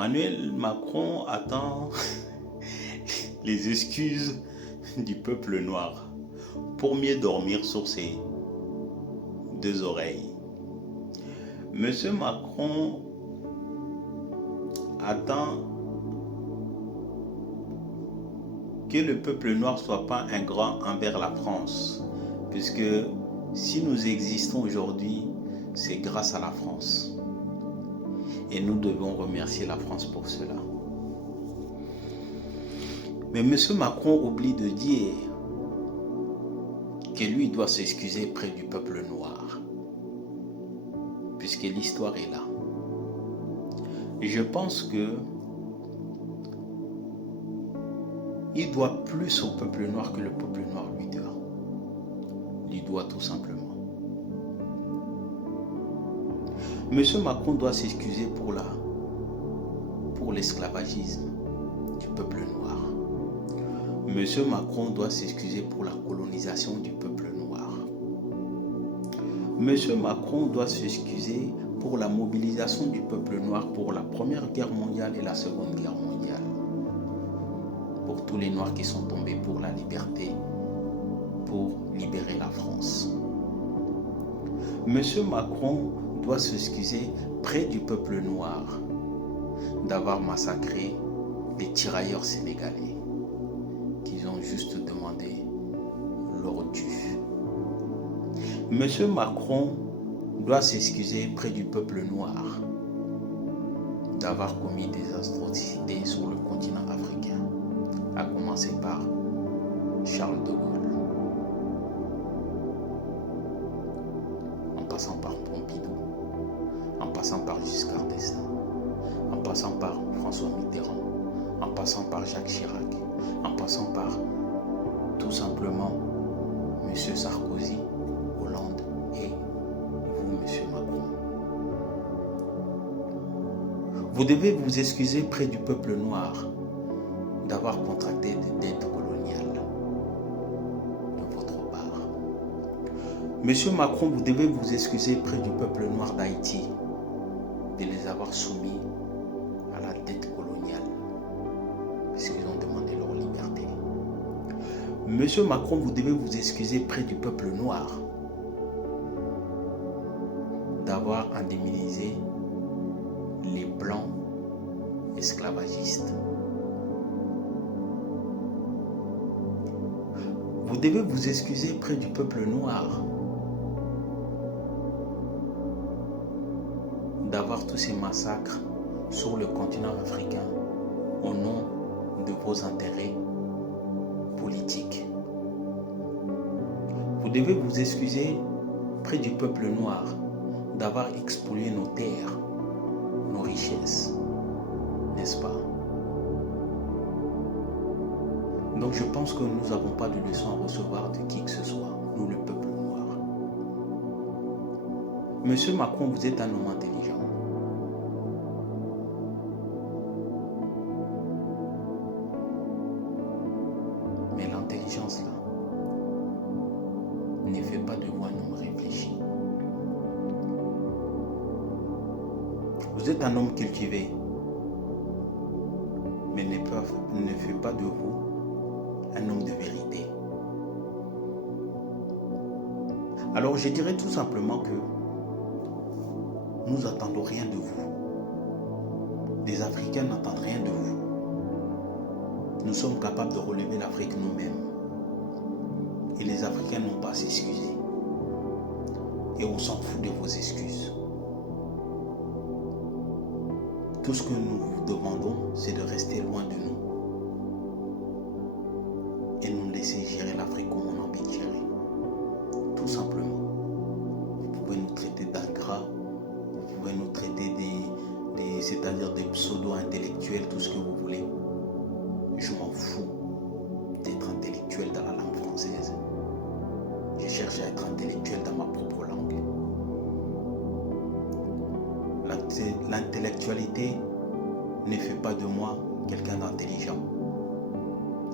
Emmanuel Macron attend les excuses du peuple noir pour mieux dormir sur ses deux oreilles. Monsieur Macron attend que le peuple noir ne soit pas ingrat envers la France, puisque si nous existons aujourd'hui, c'est grâce à la France. Et nous devons remercier la France pour cela. Mais M. Macron oublie de dire que lui doit s'excuser près du peuple noir, puisque l'histoire est là. Je pense que il doit plus au peuple noir que le peuple noir lui doit. Lui doit tout simplement. Monsieur Macron doit s'excuser pour l'esclavagisme du peuple noir. Monsieur Macron doit s'excuser pour la colonisation du peuple noir. Monsieur Macron doit s'excuser pour la mobilisation du peuple noir pour la Première Guerre mondiale et la Seconde Guerre mondiale. Pour tous les Noirs qui sont tombés pour la liberté, pour libérer la France. Monsieur Macron doit s'excuser près du peuple noir d'avoir massacré les tirailleurs sénégalais qui ont juste demandé leur dû. Monsieur Macron doit s'excuser près du peuple noir d'avoir commis des atrocités sur le continent africain, à commencer par Charles de Gaulle, en passant par Pompidou, en passant par Giscard d'Estaing, en passant par François Mitterrand, en passant par Jacques Chirac, en passant par tout simplement M. Sarkozy, Hollande et vous, M. Macron. Vous devez vous excuser près du peuple noir d'avoir contracté des dettes coloniales de votre part. Monsieur Macron, vous devez vous excuser près du peuple noir d'Haïti de les avoir soumis à la dette coloniale puisqu'ils ont demandé leur liberté. Monsieur Macron, vous devez vous excuser près du peuple noir d'avoir indemnisé les blancs esclavagistes. Vous devez vous excuser près du peuple noir d'avoir tous ces massacres sur le continent africain au nom de vos intérêts politiques. Vous devez vous excuser près du peuple noir d'avoir expolié nos terres, nos richesses, n'est-ce pas? Donc je pense que nous n'avons pas de leçon à recevoir de qui que ce soit, nous le peuple noir. Monsieur Macron, vous êtes un homme intelligent. Mais l'intelligence là ne fait pas de vous un homme réfléchi. Vous êtes un homme cultivé, mais ne fait pas de vous un homme de vérité. Alors je dirais tout simplement que nous n'attendons rien de vous. Les Africains n'attendent rien de vous. Nous sommes capables de relever l'Afrique nous-mêmes. Et les Africains n'ont pas à s'excuser. Et on s'en fout de vos excuses. Tout ce que nous vous demandons, c'est de rester loin de nous. Et nous laisser gérer l'Afrique comme on a envie de gérer. Tout simplement. Vous pouvez nous traiter d'ingrats, vous pouvez nous traiter c'est-à-dire des pseudo-intellectuels, tout ce que vous voulez. Je m'en fous d'être intellectuel dans la langue française. Je cherche à être intellectuel dans ma propre langue. L'intellectualité ne fait pas de moi quelqu'un d'intelligent.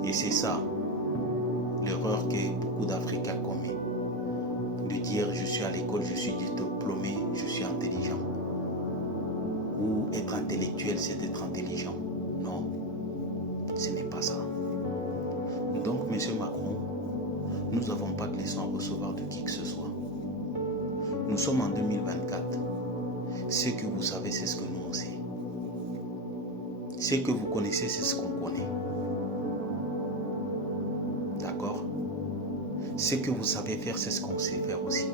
Et c'est ça l'erreur que beaucoup d'Africains commettent. De dire je suis à l'école, je suis diplômé, je suis intelligent. Ou être intellectuel, c'est être intelligent. Non, ce n'est pas ça. Donc, M. Macron, nous n'avons pas de leçons à recevoir de qui que ce soit. Nous sommes en 2024. Ce que vous savez, c'est ce que nous on sait. Ce que vous connaissez, c'est ce qu'on connaît. D'accord? Ce que vous savez faire, c'est ce qu'on sait faire aussi.